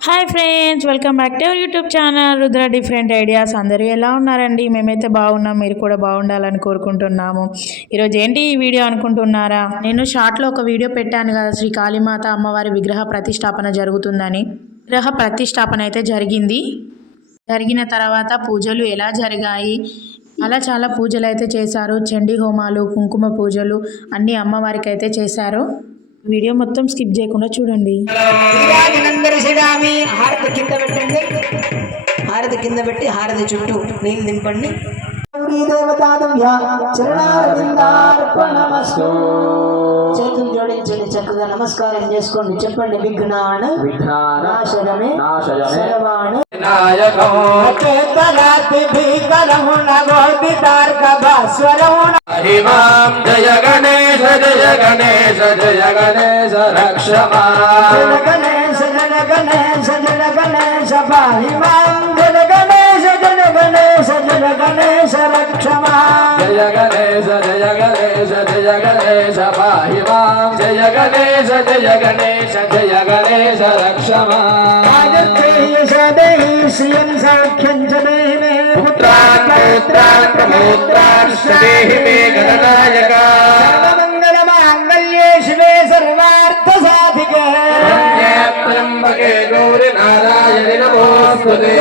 Hi friends, welcome back to our YouTube channel Rudra different ideas. అందరూ ఎలా ఉన్నారండి? మేమైతే బాగున్నాం, మీరు కూడా బాగుండాలని కోరుకుంటున్నాము. ఈరోజు ఏంటి ఈ వీడియో అనుకుంటున్నారా? నేను షార్ట్లో ఒక వీడియో పెట్టాను కదా, శ్రీ కాళీమాత అమ్మవారి విగ్రహ ప్రతిష్టాపన జరుగుతుందని. విగ్రహ ప్రతిష్టాపన అయితే జరిగిన తర్వాత పూజలు ఎలా జరిగాయి, అలా చాలా పూజలు అయితే చేశారు. చండీ హోమాలు, కుంకుమ పూజలు అన్నీ అమ్మవారికి అయితే చేశారు. వీడియో మొత్తం స్కిప్ చేయకుండా చూడండి. హారతి కింద పెట్టి హారతి చుట్టూ నీళ్ళు దింపండి. చేతులు జోడించండి, చక్కగా నమస్కారం చేసుకోండి. చెప్పండి, విఘ్నాన నాశనమే సర్వాణి జయ గణేశ జయ గణేశ జయ గణేశ రక్షమా గణేశ జన గణేశ జన గణేశ పాహిమాం జన గణేశ జన గణేశ జన గణేశ రక్షమా జయ గణేశ జయ గణేశ జయ గణేశ పాహిమాం జయ గణేశ జయ గణేశ జయ గణేశ రక్షమా శ్రియం సాఖ్యం చ దేహి మే పుత్రాన్ పౌత్రాన్ ప్రమోత్రాన్ దేహి మే గణనాయక సర్వమంగళ మాంగళ్యే శివే సర్వార్థ సాధికే త్ర్యంబకే గౌరి నారాయణి నమోస్తుతే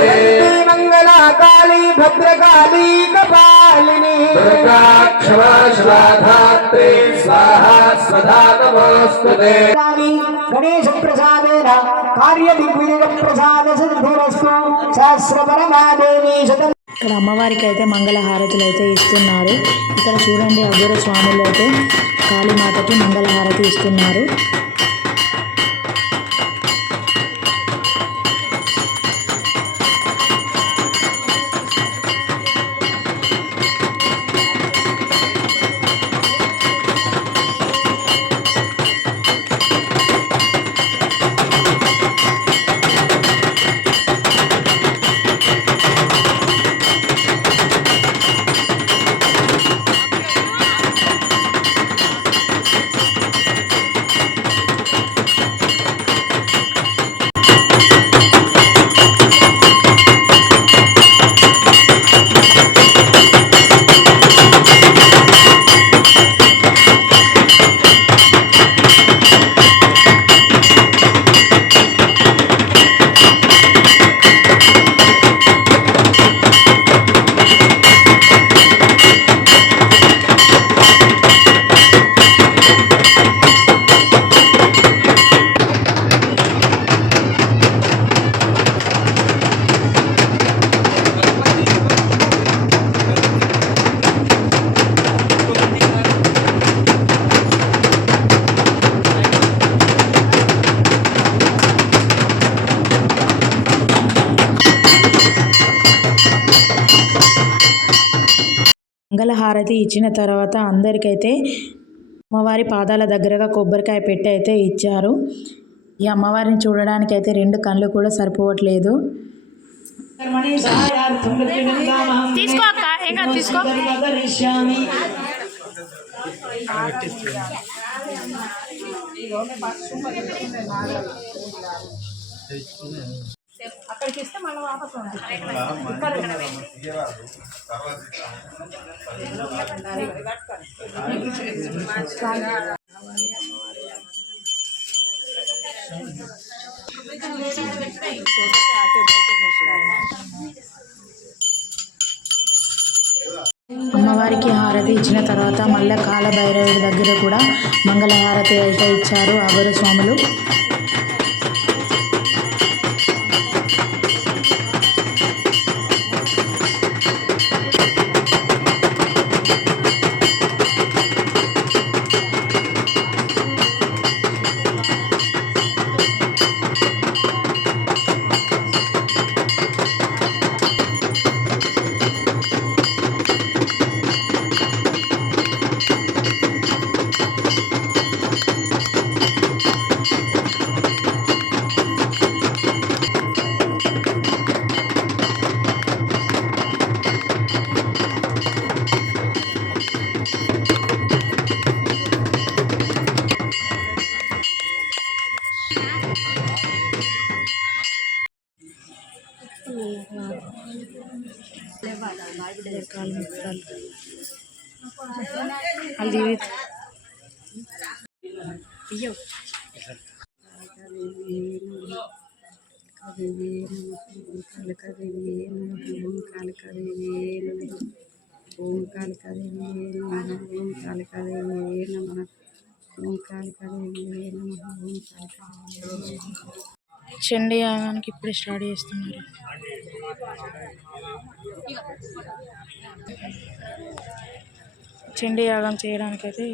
మంగళా కాళీ భద్రకాళీ కపాలిని దుర్గా క్షమా శివాధాత్రి స్వాహా స్వధా నమోస్తుతే గణేశ ప్రసాదేన కార్య దిగ్విజయ ప్రసాద సిద్ధిరస్తు సహస్రపరమాదేవి శతం. ఇక్కడ అమ్మవారికి అయితే మంగళ హారతులు అయితే ఇస్తున్నారు. ఇక్కడ చూడండి, అఘోర స్వాములు అయితే కాళీమాతకి మంగళ హారతి ఇస్తున్నారు. మంగళహారతి ఇచ్చిన తర్వాత అందరికైతే అమ్మవారి పాదాల దగ్గరగా కొబ్బరికాయ పెట్టి అయితే ఇచ్చారు. ఈ అమ్మవారిని చూడడానికి అయితే రెండు కళ్ళు కూడా సరిపోవట్లేదు. తీసుకో అక్క, ఇంకా తీసుకో. అక్కడికి ఇస్తే మళ్ళీ వాపస్ అమ్మవారికి హారతి ఇచ్చిన తర్వాత మళ్ళీ కాలభైరవుడి దగ్గర కూడా మంగళ హారతి అయితే ఇచ్చారు అఘోర స్వాములు. చండీ యాగానికి ఇప్పుడే స్టార్ట్ చేస్తున్నారు. చండీ యాగం చేయడానికైతే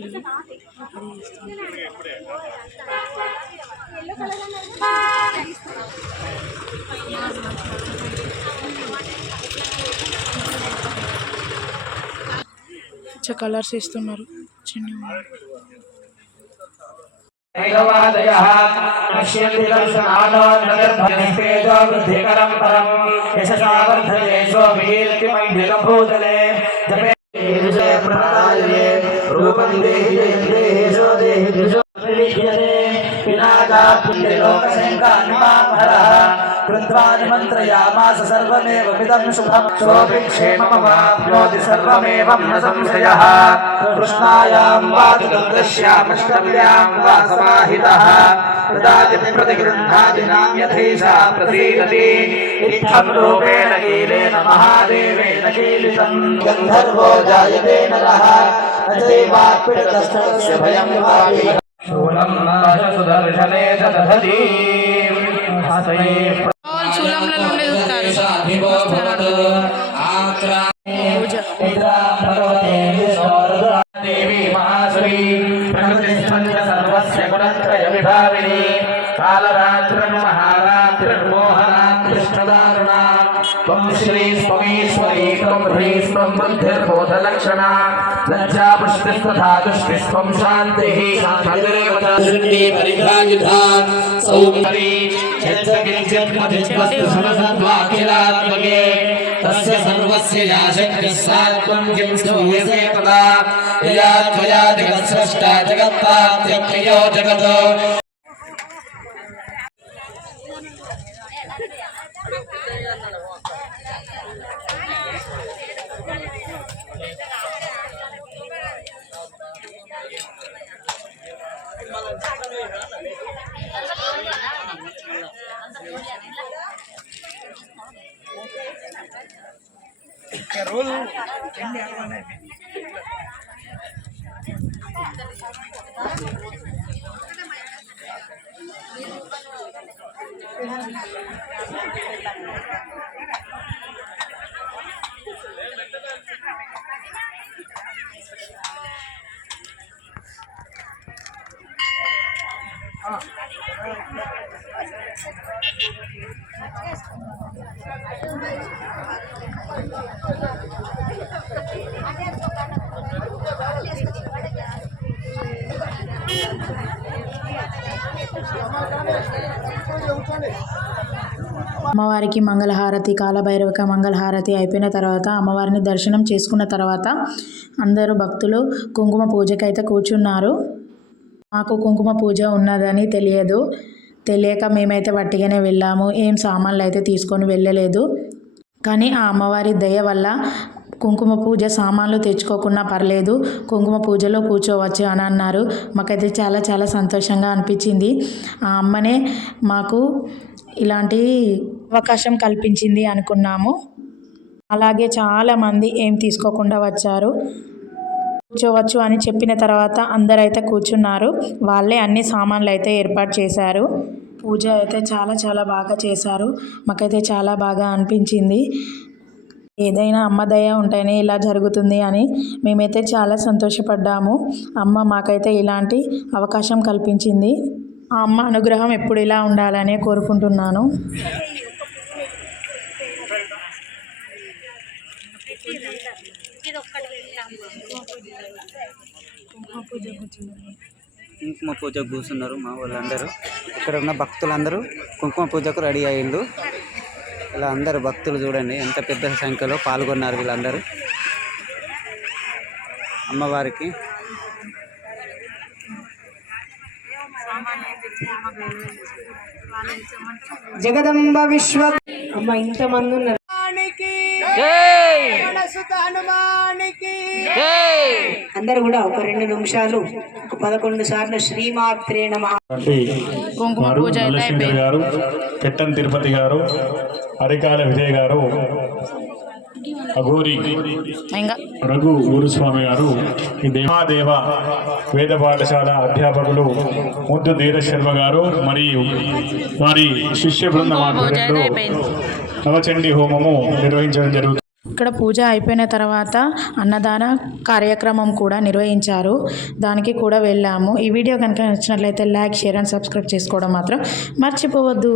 కలర్స్ ఇస్తున్నారు. చండీ कृत्वानिमन्त्रयामास सर्वमेवमिदं शुभं सोऽपि क्षेममवाप्नोति सर्वमेवं न संशयः कृष्णायां वा चतुर्दश्यामष्टम्यां वा समाहितः तदाति प्रतिगृह्णादिनां यथैषा प्रसीदति इत्थं रूपेण कीलेन महादेवेन कीलितं गन्धर्वो जायते नरः न चैवाप्यतस्तस्य भयं वापि शूलं सुदर्शने च दधति శూలంలో నుండి చూస్తారు. देवी महासुरी प्रकृतिस्पंद सर्वस्य गुणत्रय विभाविनी कालरात्रिं महारात्रिर्मोहनात्रिष्टदारुणा त्वं श्री स्वमीश्वरी त्वं ह्रीस्त्वं बुद्धिर्बोधलक्षणा लज्जा पुष्टिस्तथा दुष्टिस्त्वं शान्तिः शान्तिर्वचि परिभायुधा सौकरी यत्किञ्चित् समसत्त्वाखिलात्मके तस्य सर्वस्य या शक्तिः सा त्वं किं स्तूयसे तदा यया त्वया जगत्स्रष्टा जगत्पात्यप्रियो जगत् అమ్మవారికి మంగళహారతి, కాలభైరవిక మంగళహారతి అయిపోయిన తర్వాత అమ్మవారిని దర్శనం చేసుకున్న తర్వాత అందరూ భక్తులు కుంకుమ పూజకైతే కూర్చున్నారు. మాకు కుంకుమ పూజ ఉన్నదని తెలియక మేమైతే వట్టిగానే వెళ్ళాము. ఏం సామాన్లు అయితే తీసుకొని వెళ్ళలేదు. కానీ ఆ అమ్మవారి దయ వల్ల కుంకుమ పూజ సామాన్లు తెచ్చుకోకున్నా పర్లేదు, కుంకుమ పూజలో కూర్చోవచ్చు అని అన్నారు. మాకైతే చాలా చాలా సంతోషంగా అనిపించింది. ఆ అమ్మనే మాకు ఇలాంటి అవకాశం కల్పించింది అనుకున్నాము. అలాగే చాలామంది ఏం తీసుకోకుండా వచ్చారు. కూర్చోవచ్చు అని చెప్పిన తర్వాత అందరైతే కూర్చున్నారు. వాళ్ళే అన్ని సామాన్లు అయితే ఏర్పాటు చేశారు. పూజ అయితే చాలా చాలా బాగా చేశారు. మాకైతే చాలా బాగా అనిపించింది. ఏదైనా అమ్మ దయ ఉంటేనే ఇలా జరుగుతుంది అని మేమైతే చాలా సంతోషపడ్డాము. అమ్మ మాకైతే ఇలాంటి అవకాశం కల్పించింది. ఆ అమ్మ అనుగ్రహం ఎప్పుడు ఇలా ఉండాలనే కోరుకుంటున్నాను. కుంకుమ పూజకు కూర్చున్నారు మా వాళ్ళందరూ. ఇక్కడ ఉన్న భక్తులందరూ కుంకుమ పూజకు రెడీ అయ్యిండు. ఇలా అందరూ భక్తులు చూడండి ఎంత పెద్ద సంఖ్యలో పాల్గొన్నారు వీళ్ళందరూ అమ్మవారికి. జగదంబ విశ్వ అమ్మ ఇంతమంది ఉన్నారు. అందరు కూడా ఒక 2 నిమిషాలు 11 సార్లు శ్రీమాత్రే నమః. కుంకుమ పూజ అయితే నల్లశంకర్ అయిపోయింది. గారు, పెట్టన్ తిరుపతి గారు, అరికాల విజయ్ గారు, అఘోరి ఇంకా రఘు గురుస్వామి గారు, ఈ దేవాదేవ వేద పాఠశాల అధ్యాపకులు ముద్దు ధీర శర్మ గారు మరియు వారి శిష్య బృందం ఆధ్వర్యంలో నవచండీ హోమము నిర్వహించడం జరుగుతుంది. ఇక్కడ పూజ అయిపోయిన తర్వాత అన్నదాన కార్యక్రమం కూడా నిర్వహించారు. దానికి కూడా వెళ్ళాము. ఈ వీడియో కనుక నచ్చినట్లయితే లైక్, షేర్ అండ్ సబ్స్క్రైబ్ చేసుకోవడం మాత్రం మర్చిపోవద్దు.